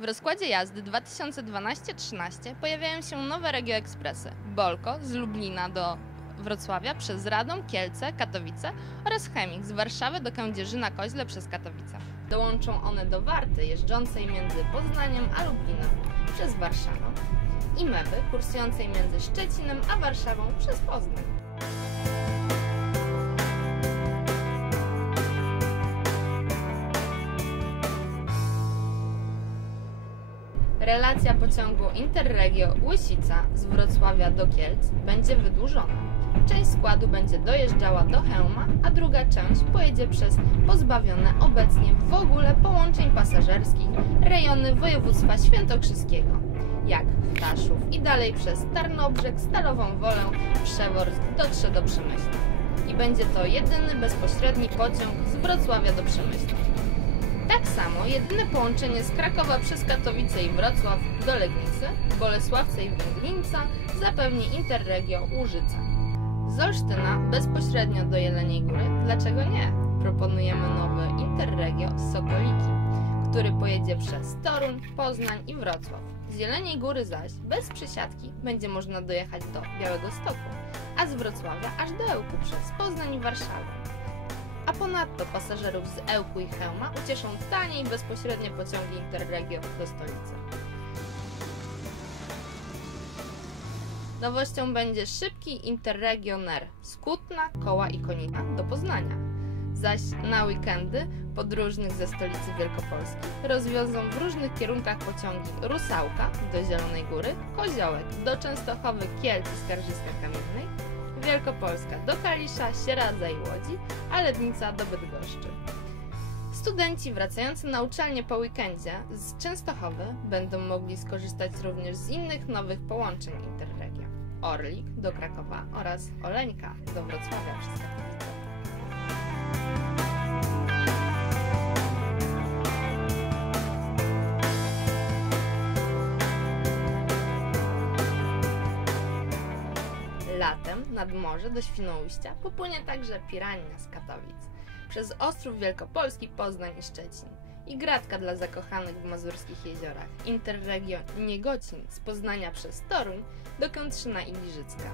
W rozkładzie jazdy 2012-13 pojawiają się nowe Regio Ekspresy Bolko z Lublina do Wrocławia przez Radom, Kielce, Katowice oraz Chemik z Warszawy do Kędzierzyna-Koźle przez Katowice. Dołączą one do Warty jeżdżącej między Poznaniem a Lublinem przez Warszawę i Mewy kursującej między Szczecinem a Warszawą przez Poznań. Relacja pociągu Interregio Łysica z Wrocławia do Kielc będzie wydłużona. Część składu będzie dojeżdżała do Chełma, a druga część pojedzie przez pozbawione obecnie w ogóle połączeń pasażerskich rejony województwa świętokrzyskiego, jak Ptaszów i dalej przez Tarnobrzeg, Stalową Wolę, Przeworsk dotrze do Przemyśla. I będzie to jedyny bezpośredni pociąg z Wrocławia do Przemyśla. Tak samo jedyne połączenie z Krakowa przez Katowice i Wrocław do Legnicy, Bolesławce i Wędlinca zapewni Interregio Łużyca. Z Olsztyna bezpośrednio do Jeleniej Góry, dlaczego nie? Proponujemy nowy Interregio Sokoliki, który pojedzie przez Toruń, Poznań i Wrocław. Z Jeleniej Góry zaś bez przysiadki będzie można dojechać do Białego Stoku, a z Wrocławia aż do Ełku przez Poznań i Warszawę. Ponadto pasażerów z Ełku i Chełma ucieszą tanie i bezpośrednie pociągi Interregio do stolicy. Nowością będzie szybki Interregioner z Kutna, Koła i Konina do Poznania. Zaś na weekendy podróżnych ze stolicy Wielkopolski rozwiozą w różnych kierunkach pociągi Rusałka do Zielonej Góry, Koziołek do Częstochowy, Kielc i Skarżyska Kamiennej, Wielkopolska do Kalisza, Sieradza i Łodzi, a Lednica do Bydgoszczy. Studenci wracający na uczelnię po weekendzie z Częstochowy będą mogli skorzystać również z innych nowych połączeń Interregio. Orlik do Krakowa oraz Oleńka do Wrocławia. Latem nad morze do Świnoujścia popłynie także Pirania z Katowic, przez Ostrów Wielkopolski, Poznań i Szczecin. I gratka dla zakochanych w mazurskich jeziorach. Interregio Niegocin z Poznania przez Toruń do Kętrzyna i Giżycka.